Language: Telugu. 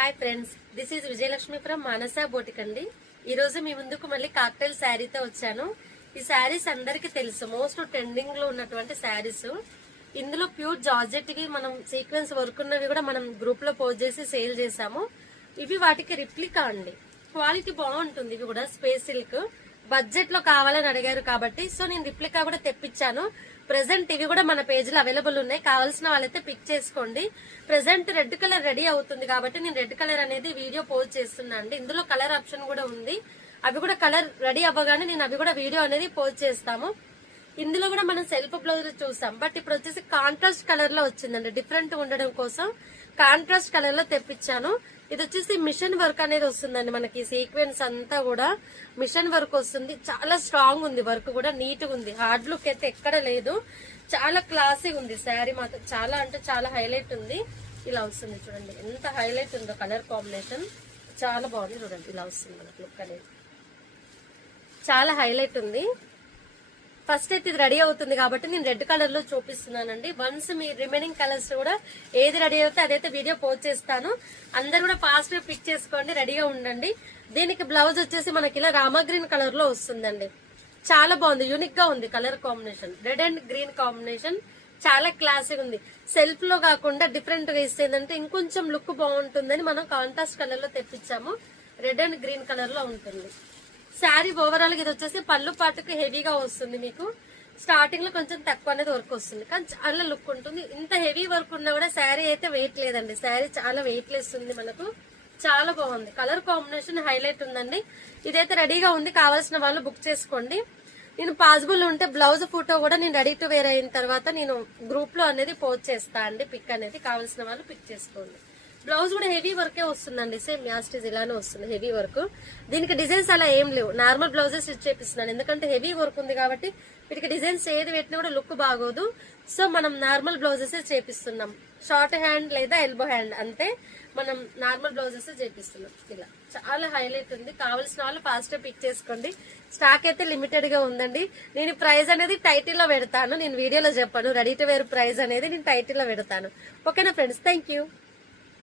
Hi friends, this is Vijayalakshmi from Manasa boutique అండి. ఈ రోజు మీ ముందుకు మళ్ళీ కాక్టైల్ శారీతో వచ్చాను. ఈ శారీస్ అందరికి తెలుసు, మోస్ట్ ట్రెండింగ్ లో ఉన్నటువంటి శారీస్. ఇందులో ప్యూర్ జార్జెట్ కి మనం సీక్వెన్స్ వర్క్ ఉన్నవి కూడా మనం గ్రూప్ లో పోస్ట్ చేసి సేల్ చేసాము. ఇవి వాటికి రిప్లికా అండి. క్వాలిటీ బాగుంటుంది. ఇవి కూడా స్పేస్ సిల్క్ బడ్జెట్ లో కావాలని అడిగారు కాబట్టి సో నేను రిప్లికా కూడా తెప్పించాను. ప్రెసెంట్ ఇవి కూడా మన పేజ్ లో అవైలబుల్ ఉన్నాయి. కావాల్సిన వాళ్ళైతే పిక్ చేసుకోండి. ప్రెసెంట్ రెడ్ కలర్ రెడీ అవుతుంది కాబట్టి నేను రెడ్ కలర్ అనేది వీడియో పోస్ట్ చేస్తున్నా అండి. ఇందులో కలర్ ఆప్షన్ కూడా ఉంది. అవి కూడా కలర్ రెడీ అవ్వగానే నేను అవి కూడా వీడియో అనేది పోస్ట్ చేస్తాము. ఇందులో కూడా మనం సెల్ఫ్ బ్లౌజ్ చూసాం, బట్ ఇప్పుడు వచ్చేసి కాంట్రాస్ట్ కలర్ లో వచ్చిందండి. డిఫరెంట్ ఉండడం కోసం కాంట్రాస్ట్ కలర్ లో తెప్పించాను. ఇది వచ్చేసి మిషన్ వర్క్ అనేది వస్తుందండి. మనకి సీక్వెన్స్ అంతా కూడా మిషన్ వర్క్ వస్తుంది. చాలా స్ట్రాంగ్ ఉంది, వర్క్ కూడా నీట్ గా ఉంది. హార్డ్ లుక్ అయితే ఎక్కడ లేదు. చాలా క్లాసీ ఉంది శారీ మాత్రం. చాలా అంటే చాలా హైలైట్ ఉంది. ఇలా వస్తుంది చూడండి, ఎంత హైలైట్ ఉందో కలర్ కాంబినేషన్. చాలా బాగుంది చూడండి. ఇలా వస్తుంది మనకి లుక్ అనేది, చాలా హైలైట్ ఉంది. ఫస్ట్ అయితే ఇది రెడీ అవుతుంది కాబట్టి నేను రెడ్ కలర్ లో చూపిస్తున్నానండి. వన్స్ మీ రిమైనింగ్ కలర్స్ కూడా ఏది రెడీ అవుతే అదైతే వీడియో పోస్ట్ చేస్తాను. అందరు కూడా ఫాస్ట్ గా పిక్ చేసుకోండి, రెడీగా ఉండండి. దీనికి బ్లౌజ్ వచ్చేసి మనకి ఇలా రామా గ్రీన్ కలర్ లో వస్తుందండి. చాలా బాగుంది, యూనిక్ గా ఉంది colour combination. Red and green combination చాలా క్లాసిక్ ఉంది. సెల్ఫ్ లో కాకుండా డిఫరెంట్ గా ఇస్తేందంటే ఇంకొంచెం లుక్ బాగుంటుందని మనం కాంట్రాస్ట్ కలర్ లో తెప్పించాము. రెడ్ అండ్ గ్రీన్ కలర్ లో ఉంటుంది. శారీ ఓవరాల్ గా ఇది వచ్చేసి పళ్ళు పాటుకు హెవీగా వస్తుంది. మీకు స్టార్టింగ్ లో కొంచెం తక్కువ అనేది వర్క్ వస్తుంది, కానీ చాలా లుక్ ఉంటుంది. ఇంత హెవీ వర్క్ ఉన్నా కూడా శారీ అయితే వెయిట్ లేదండి. శారీ చాలా వెయిట్ లెస్ ఉంది మనకు. చాలా బాగుంది. కలర్ కాంబినేషన్ హైలైట్ ఉందండి. ఇదైతే రెడీగా ఉంది. కావాల్సిన వాళ్ళు బుక్ చేసుకోండి. నేను పాసిబుల్ ఉంటే బ్లౌజ్ ఫోటో కూడా నేను రెడీ టు వేర్ అయిన తర్వాత నేను గ్రూప్ లో అనేది పోస్ట్ చేస్తా అండి. పిక్ అనేది కావాల్సిన వాళ్ళు పిక్ చేసుకోండి. బ్లౌజ్ కూడా హెవీ వర్కే వస్తుందండి. సేమ్ యాస్టిజ్ ఇలానే వస్తుంది హెవీ వర్క్. దీనికి డిజైన్స్ అలా ఏం లేవు. నార్మల్ బ్లౌజెస్ స్టిచ్ చేపిస్తున్నాను, ఎందుకంటే హెవీ వర్క్ ఉంది కాబట్టి వీటికి డిజైన్స్ ఏది పెట్టినా కూడా లుక్ బాగోదు. సో మనం నార్మల్ బ్లౌజెస్ చేపిస్తున్నాం. షార్ట్ హ్యాండ్ లేదా ఎల్బో హ్యాండ్ అంతే, మనం నార్మల్ బ్లౌజెస్ చేపిస్తున్నాం. ఇలా చాలా హైలైట్ ఉంది. కావాల్సిన వాళ్ళు ఫాస్ట్ పిక్ చేసుకోండి. స్టాక్ అయితే లిమిటెడ్ గా ఉందండి. నేను ప్రైస్ అనేది టైటిల్ లో పెడతాను, నేను వీడియోలో చెప్పాను. రెడీ టు వేర్ ప్రైస్ అనేది నేను టైటిల్ లో పెడతాను. ఓకేనా ఫ్రెండ్స్, థ్యాంక్ యూ.